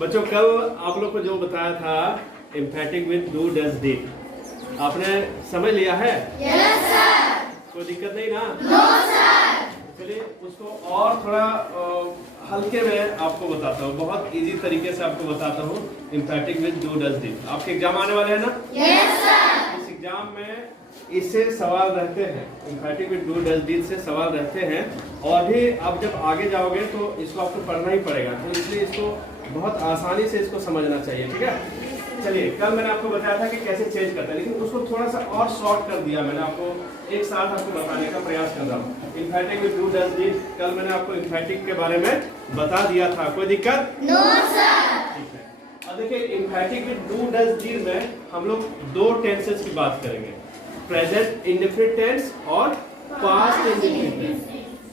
बच्चों कल आप लोग को जो बताया था emphatic with do does did, आपने समझ लिया है? Yes sir. कोई दिक्कत नहीं ना? No sir. चलिए उसको और थोड़ा हल्के में आपको बताता हूँ, बहुत इजी तरीके से आपको बताता हूँ। एम्फैटिक विद डू डज डिड, आपके एग्जाम आने वाले हैं ना? Yes sir. इस एग्जाम में इससे सवाल रहते हैं, एम्फैटिक विद डू डज डिड से सवाल रहते हैं। और भी आप जब आगे जाओगे तो इसको आपको पढ़ना ही पड़ेगा, तो इसलिए इसको बहुत आसानी से इसको समझना चाहिए, ठीक है? चलिए कल मैंने आपको बताया था कि कैसे चेंज करते हैं, लेकिन उसको थोड़ा सा और शॉर्ट कर दिया मैंने, आपको एक साथ आपको बताने का प्रयास कर रहा हूँ। एम्फैटिक विद डू डज डिड कल मैंने आपको एम्फैटिक के बारे में बता दिया था, कोई दिक्कत? No sir. ठीक है, अब देखिए emphatic with do does did में हम लोग दो टेंसेस की बात करेंगे, प्रेजेंट इंडेफिनिट टेंस और past indefinite tense.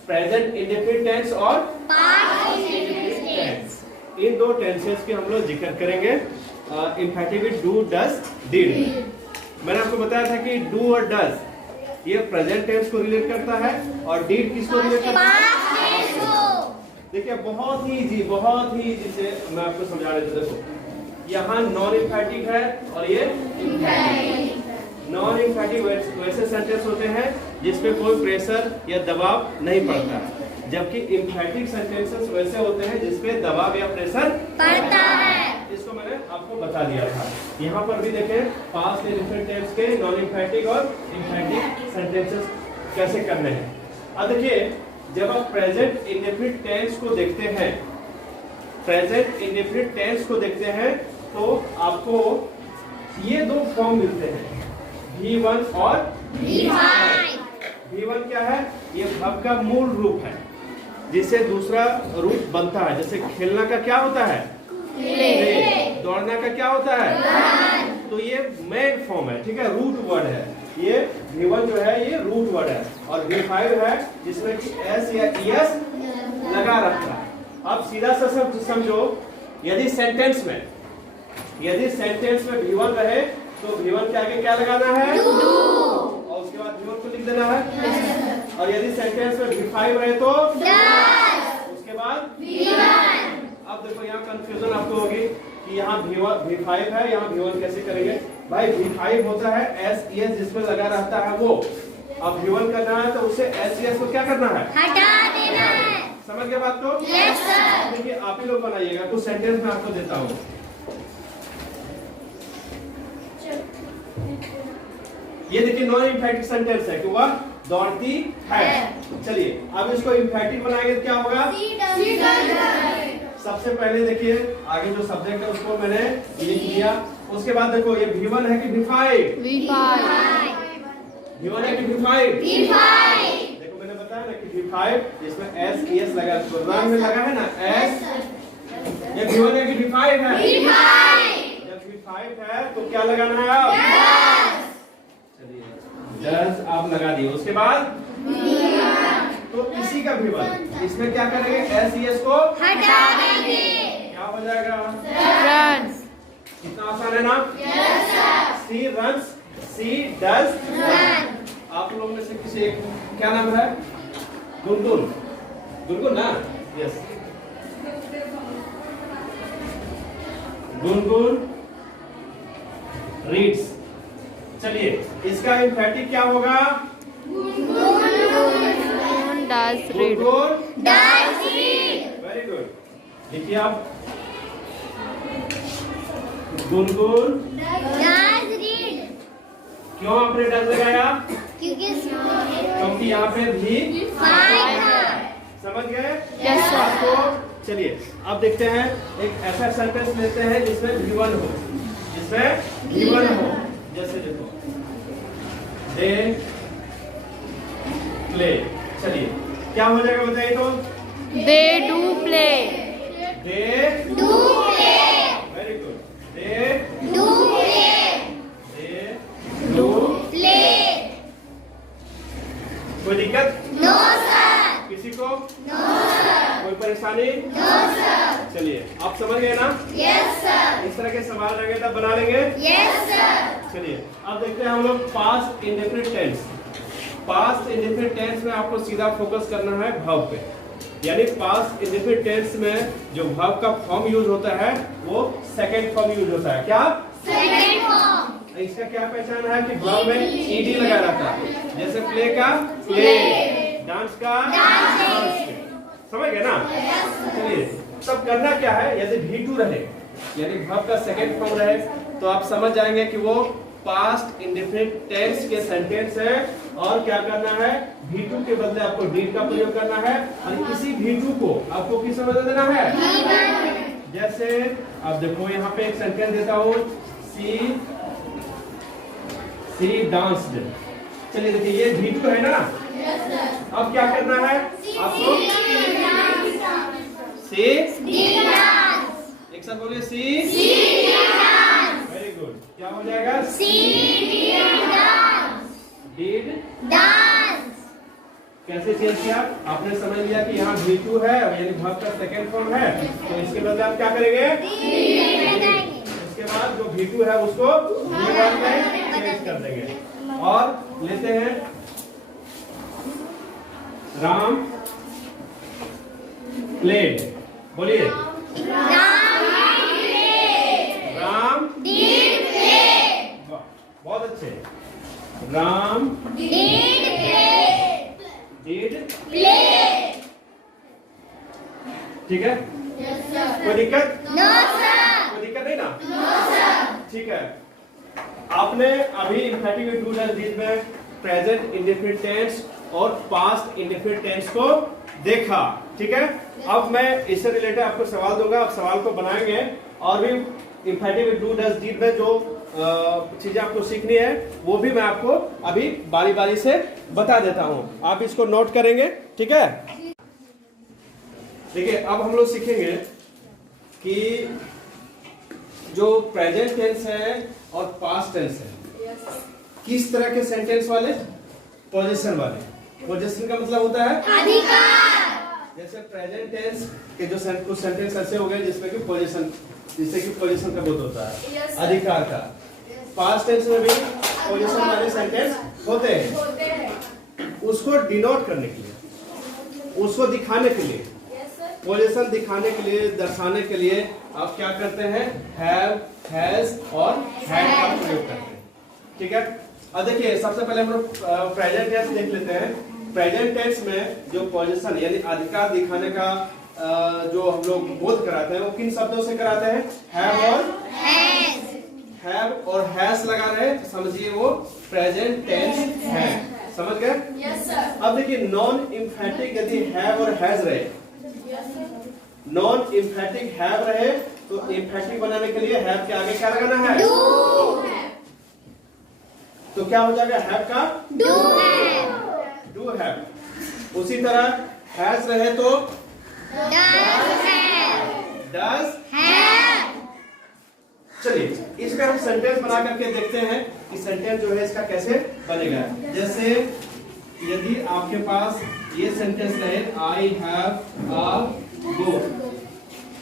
Present indefinite tense और पास्ट इंडेफिनिट टेंस, इन दो टेंसेस के हम लोग जिक्र करेंगे emphatic with do does did. मैंने आपको बताया था कि डू और डज ये प्रेजेंट टेंस को रिलेट करता है और डिड किसको रिलेट करता है? देखिए बहुत ही इजी से मैं आपको समझा रहा था। देखो यहाँ नॉन एम्फैटिक है और ये एम्फैटिक। नॉन एम्फैटिक वैसे सेंटेंस होते हैं जिसपे कोई प्रेशर या दबाव नहीं पड़ता है, जबकि एम्फैटिक सेंटेंसेस वैसे होते हैं जिसपे दबाव या प्रेशर पड़ता है। इसको मैंने आपको बता दिया था। यहाँ पर भी देखें पास्ट इंडेफिनिट टेंस के नॉन एम्फैटिक और एम्फैटिक सेंटेंसेस कैसे करने हैं। अब देखिए जब आप प्रेजेंट इंडेफिनिट टेंस को देखते हैं, प्रेजेंट इंडेफिनिट टेंस को देखते हैं तो आपको ये दो फॉर्म मिलते हैं, V1 और V5। V1 क्या है? ये वर्ब का मूल रूप है जिससे दूसरा रूप बनता है। जैसे खेलना का क्या होता है? प्ले। दौड़ना का क्या होता है? रन। तो ये मेन फॉर्म है, ठीक है, रूट वर्ड है। ये V1 जो है ये रूट वर्ड है और V5 है जिसमें कि S या ES लगा रखता है। अब सीधा सा समझो, यदि सेंटेंस में V1 रहे तो V1 के आगे क्या लगाना है? डू। और उसके बाद V1 को लिख देना है। और यदि सेंटेंस में V5 रहे तो डज। उसके बाद V1। अब देखो यहाँ कंफ्यूजन आपको होगी कि यहाँ V5 है, यहाँ V1 कैसे करेंगे? भाई V5 होता है SES जिसमें लगा रहता है वो, अब V1 करना है तो उसे SES को क्या करना है? हटा देना है। समझ गए बात को? Yes sir. देखिए आप ही लोग बनाइएगा, कुछ सेंटेंस में आपको देता हूँ। ये देखिए नॉन एम्फैटिक सेंटेंस है कि वह दौड़ती है। चलिए अब इसको एम्फैटिक बनाएंगे तो क्या होगा? सबसे पहले देखिए आगे जो सब्जेक्ट है उसको मैंने लिख दिया। उसके बाद देखो ये V1 है कि V5? V1 है कि V5? देखो मैंने बताया ना कि V5 जिसमें SES लगा, रन में लगा है ना S। ये V1 है कि V5 है? जब V5 है तो क्या लगाना है आप? डज आप लगा दिए। उसके बाद तो इसी का V1 इसमें क्या करेंगे? SES को हटा देंगे, क्या हो जाएगा? रन्स। इतना आसान है ना? Yes sir. She runs, she does run. आप लोगों में से किसी एक क्या नाम है? गुनगुन। गुनगुन ना? Yes, Gungun reads. चलिए इसका एम्फैटिक क्या होगा? Does read. Very good. देखिए आप गुनगुन डज रीड। क्यों आपने डज लगाया? क्योंकि यहाँ पे भी समझ गए? Yes sir. तो चलिए अब देखते हैं एक ऐसा सेंटेंस लेते हैं जिसमें V1 हो, जैसे देखो दे प्ले। चलिए क्या हो जाएगा बताइए तो? They do play. They do play. Very good. They do play. They do play. कोई दिक्कत? No sir. किसी को? No sir. कोई परेशानी? No sir. चलिए आप समझ गए ना? Yes sir. इस तरह के सवाल रहेंगे तब बना लेंगे। Yes sir. चलिए अब देखते हैं हम लोग past indefinite tense. Past indefinite tense में आपको सीधा फोकस करना है वर्ब पे। यानी पास्ट इंडेफिनिट टेंस में जो वर्ब का फॉर्म यूज होता है वो सेकंड फॉर्म यूज होता है। क्या? Second form. इसका क्या पहचान है कि वर्ब में ईडी लगा रहता है, जैसे प्ले का प्ले, डांस का डांस। समझ गए ना? चलिए तब करना क्या है, यदि V2 रहे यानी वर्ब का सेकंड फॉर्म रहे तो आप समझ जाएंगे कि वो पास्ट इंडेफिनिट टेंस के सेंटेंस है और क्या करना है, V2 के बदले आपको did का प्रयोग करना है और इसी V2 को आपको किस में बदल देना है। जैसे आप देखो यहाँ पे एक सेंटेंस देता हूँ, सी डांस्ड। चलिए देखिए ये V2 है ना, अब क्या करना है आपको, सी एक साथ बोलिए, सी वेरी गुड। क्या हो जाएगा, डिड डांस। कैसे चेंज किया आपने समझ लिया कि यहाँ V2 है यानी वर्ब का सेकंड फॉर्म है, तो इसके बदले आप क्या करेंगे, इसके बाद जो V2 है उसको वर्ब में चेंज कर देंगे। और लेते हैं राम प्लेड, बोलिए राम did play, बहुत अच्छे, Ram did play, did play। ठीक है, Yes sir। कोई दिक्कत, No sir। कोई दिक्कत नहीं ना? No sir। ठीक है, आपने अभी इंफिनिटिव में 2 डीज में प्रेजेंट इंडेफिनिट टेंस और पास्ट इंडेफिनिट टेंस को देखा। ठीक है, अब मैं इससे रिलेटेड आपको सवाल दूंगा, आप सवाल को बनाएंगे और भी इंफिनिटिव में 2 डीज में जो चीजें आपको सीखनी है वो भी मैं आपको अभी बारी बारी से बता देता हूं, आप इसको नोट करेंगे। ठीक है, देखिए अब हम लोग सीखेंगे कि जो प्रेजेंट टेंस है और पास्ट टेंस है किस तरह के सेंटेंस वाले, पोजीशन वाले। पोजीशन का मतलब होता है अधिकार। जैसे प्रेजेंट टेंस के जो कुछ सेंटेंस ऐसे हो गए जिसमें कि पोजीशन, जिससे कि पोजीशन का बोध होता है अधिकार का। पास्ट टेंस में भी पोजीशन वाले सेंटेंस होते हैं, उसको डिनोट करने के लिए, उसको दिखाने के लिए, पोजीशन दिखाने के लिए, दर्शाने के लिए आप क्या करते हैं, हैव, हैज और हैड का प्रयोग करते हैं। ठीक है, अब देखिए सबसे पहले हम लोग प्रेजेंट टेंस देख लेते हैं। प्रेजेंट टेंस में जो पोजीशन यानी अधिकार दिखाने का जो हम लोग बोध कराते हैं वो किन शब्दों से कराते हैं, हैव और हैव और हैज लगा रहे, तो समझिए वो प्रेजेंट टेंस है। समझ गए? Yes sir। अब देखिए नॉन एम्फैटिक यदि हैव और हैज रहे, नॉन एम्फैटिक हैव रहे तो एम्फैटिक बनाने के लिए हैव के आगे क्या लगाना है, Do तो क्या हो जाएगा, हैव का do have, डू हैव। उसी तरह हैज रहे तो does have, डज। have। चलिए इसमें हम सेंटेंस बना करके देखते हैं कि सेंटेंस जो है इसका कैसे बनेगा। जैसे यदि आपके पास ये सेंटेंस रहे, आई हैव अ बुक,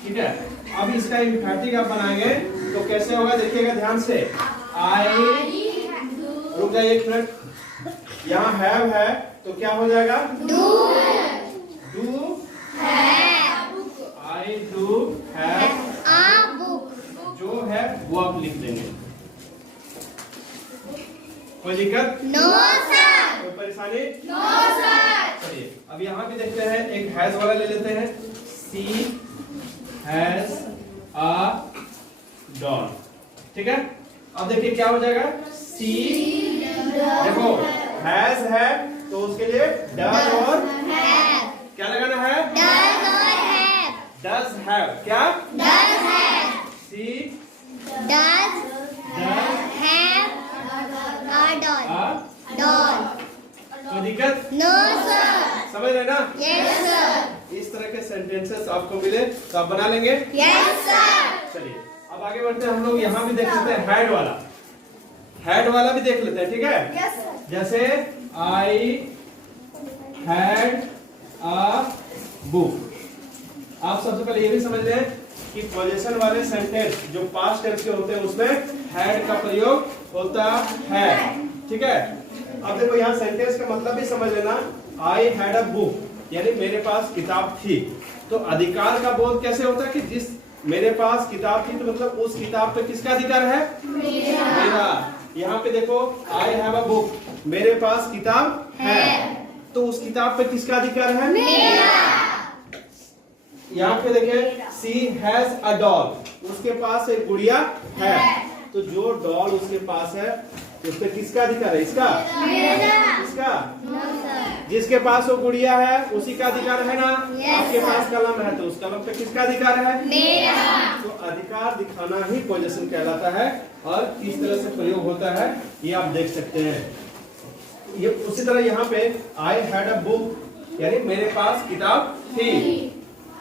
ठीक है, अब इसका एम्फैटिक आप बनाएंगे तो कैसे होगा, देखिएगा ध्यान से। आई, रुक जाइए एक मिनट, यहाँ हैव है तो क्या हो जाएगा, Do do, have I do have, a book। जो है वो आप लिख देंगे। कोई दिक्कत, No sir। कोई परेशानी? No sir। चलिए अब यहाँ भी देखते हैं, एक हैज वाला ले लेते हैं, सी हैज अ डॉल। ठीक है, अब देखिए क्या हो जाएगा, सी, देखो हैज है तो उसके लिए डज और Have, क्या लगाना है, does or have, does have, क्या, does have, she does does have a doll, a, doll। कोई दिक्कत, No sir। समझ रहे ना? Yes sir। इस तरह के सेंटेंसेस आपको मिले तो आप बना लेंगे। Yes sir। चलिए अब आगे बढ़ते हैं, हम लोग यहाँ भी देख लेते हैं हैड वाला, हैड वाला भी देख लेते हैं। ठीक है, Yes sir। जैसे आई हैड अ बुक, आप सबसे पहले ये भी समझ लें कि पोजीशन वाले सेंटेंस जो पास्ट टेंस के होते हैं उसमें हैड का प्रयोग होता है। ठीक है, अब देखो यहाँ सेंटेंस का मतलब भी समझ लेना, आई हैड अ बुक यानी मेरे पास किताब थी। तो अधिकार का बोध कैसे होता है कि जिस मेरे पास किताब थी तो मतलब उस किताब पे किसका अधिकार है? मेरा। यहाँ पे देखो आई हैव अ बुक, मेरे पास किताब है तो उस किताब पे किसका अधिकार है? मेरा। यहाँ पे देखिए सी हैज अ डॉल, उसके पास एक गुड़िया है तो जो डॉल उसके पास है उस पे किसका अधिकार है? इसका? इसका? जिसके पास वो गुड़िया है उसी का अधिकार है ना? आपके पास कलम है तो उस कलम पे किसका अधिकार है? मेरा। तो अधिकार दिखाना ही पोजेशन कहलाता है और किस तरह से प्रयोग होता है ये आप देख सकते हैं। ये उसी तरह यहाँ पे आई हैड अ बुक यानी मेरे पास किताब थी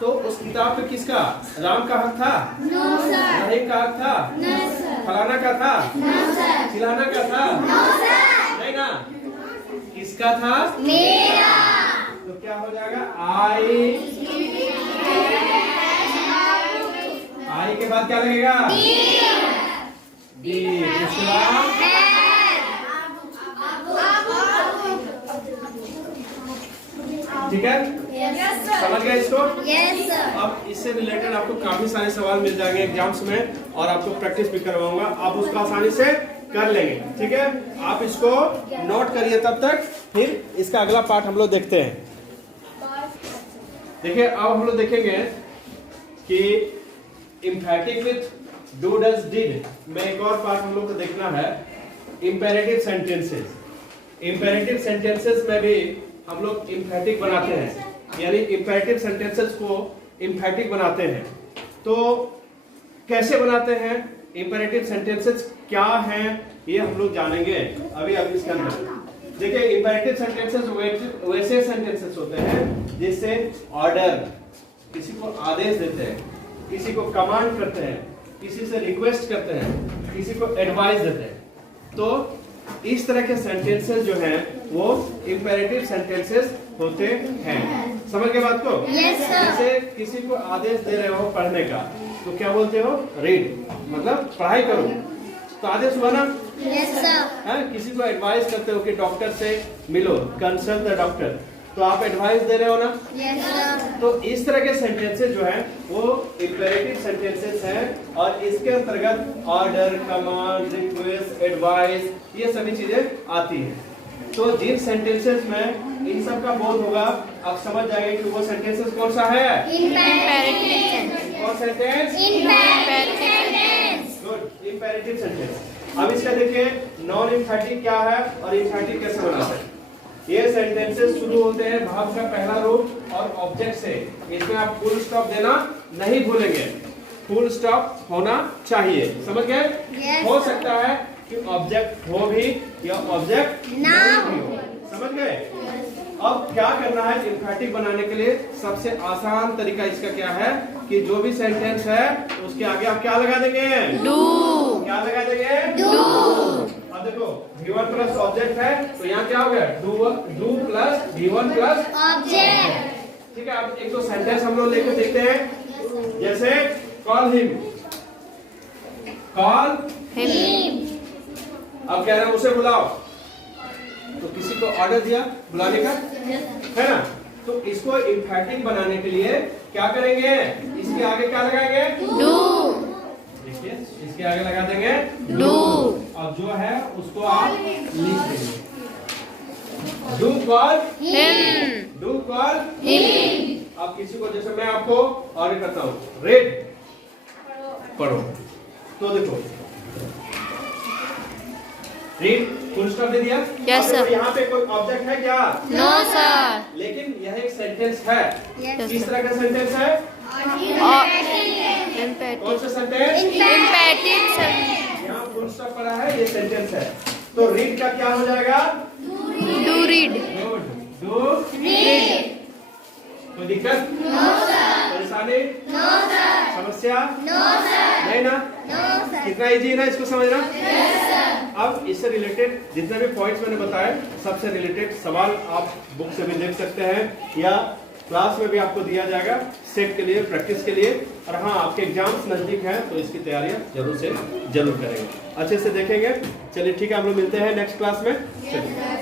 तो उस किताब पे किसका? राम का हक था? रहीम का हक था? फलाना का था? खिलाना का था? नहीं ना। किसका था? मेरा। तो क्या हो जाएगा? आई के बाद क्या लगेगा? डी। इसके बाद ठीक है, समझ गए इसको? Yes sir. अब इससे रिलेटेड आपको काफी सारे सवाल मिल जाएंगे एग्जाम्स में और आपको प्रैक्टिस भी करवाऊंगा, आप उसको आसानी से कर लेंगे। ठीक है, आप इसको नोट करिए तब तक, फिर इसका अगला पार्ट हम लोग देखते हैं। देखिए अब हम लोग देखेंगे कि इम्पैरेटिव विथ डू डज डिड में एक और पार्ट हम लोग को देखना है, इम्पेरेटिव सेंटेंसेस। इम्पेरेटिव सेंटेंसेस में भी हम लोग इम्फेटिक बनाते हैं, यानी इम्पेरेटिव सेंटेंसेस को इम्फेटिक बनाते हैं। तो कैसे बनाते हैं, इम्पेरेटिव सेंटेंसेस क्या हैं ये हम लोग जानेंगे अभी इसके अंदर। देखिए इम्पेरेटिव सेंटेंसेस वैसे सेंटेंसेस होते हैं जिससे ऑर्डर, किसी को आदेश देते हैं, किसी को कमांड करते हैं, किसी से रिक्वेस्ट करते हैं, किसी को एडवाइस देते हैं। तो इस तरह के सेंटेंसेस जो हैं वो इम्पेरेटिव सेंटेंसेस होते हैं। समझ गए बात को? Yes sir. जैसे किसी को आदेश दे रहे हो पढ़ने का तो क्या बोलते हो? रीड, मतलब पढ़ाई करो, तो आदेश हुआ ना? Yes sir. है, किसी को एडवाइस करते हो कि डॉक्टर से मिलो, कंसल्ट द डॉक्टर, तो आप एडवाइस दे रहे हो ना? Yes sir. तो इस तरह के सेंटेंसेस जो हैं वो इम्पेरेटिव सेंटेंसेस हैं और इसके अंतर्गत ऑर्डर, कमांड, रिक्वेस्ट, एडवाइस ये सभी चीजें आती हैं। तो जिन सेंटेंसेस में इन सब का बोध होगा आप समझ जाएंगे कि वो सेंटेंसेस कौन सा है? कौन सेंटेंस? Good, imperative sentence. अब इसका देखिए नॉन इम्फेटिक क्या है और इम्फेटिक कैसे बनाते हैं। ये सेंटेंसेस शुरू होते हैं भाव का पहला रूप और ऑब्जेक्ट से। इसमें आप फुल स्टॉप देना नहीं भूलेंगे, फुल स्टॉप होना चाहिए। समझ गए? Yes, हो सकता है कि ऑब्जेक्ट हो भी या ऑब्जेक्ट ना नहीं हो। समझ गए? अब क्या करना है इम्फेटिक बनाने के लिए? सबसे आसान तरीका इसका क्या है कि जो भी सेंटेंस है उसके आगे आप क्या लगा देंगे? डू। क्या लगा देंगे? डू। अब देखो V1 प्लस ऑब्जेक्ट है तो यहाँ क्या हो गया? Do plus V1 plus object. ठीक है। अब एक दो सेंटेंस हम लोग लेके देखते हैं, जैसे कॉल हिम, कॉल हिम। अब कह रहे हैं उसे बुलाओ, तो किसी को ऑर्डर दिया बुलाने का, है ना? तो इसको इम्फेटिक बनाने के लिए क्या करेंगे? इसके आगे क्या लगाएंगे? डू। देखिए इसके आगे लगा देंगे डू। अब जो है उसको आप लिख देंगे, do call him. Do call him. अब किसी को, जैसे मैं आपको ऑर्डर करता हूँ, रेड पढ़ो, तो देखो रीड फुल स्टॉप दे दिया। Yes, अब देखो sir. यहाँ पे कोई ऑब्जेक्ट है क्या? No sir. लेकिन यह एक सेंटेंस है। Yes, किस तरह का सेंटेंस है? कौन सा सेंटेंस? इम्पेरेटिव। यहाँ फुल स्टॉप पड़ा है, ये सेंटेंस है। तो रीड का क्या हो जाएगा? Do read. Good, do read. कोई दिक्कत? परेशानी? समस्या? नहीं ना? कितना इजी है ना इसको समझना? अब इससे रिलेटेड जितने भी पॉइंट्स मैंने बताए सबसे रिलेटेड सवाल आप बुक से भी देख सकते हैं या क्लास में भी आपको दिया जाएगा सेट के लिए, प्रैक्टिस के लिए। और हाँ, आपके एग्जाम्स नजदीक हैं तो इसकी तैयारियां जरूर से जरूर करेंगे, अच्छे से देखेंगे। चलिए ठीक है, हम लोग मिलते हैं नेक्स्ट क्लास में। चलिए।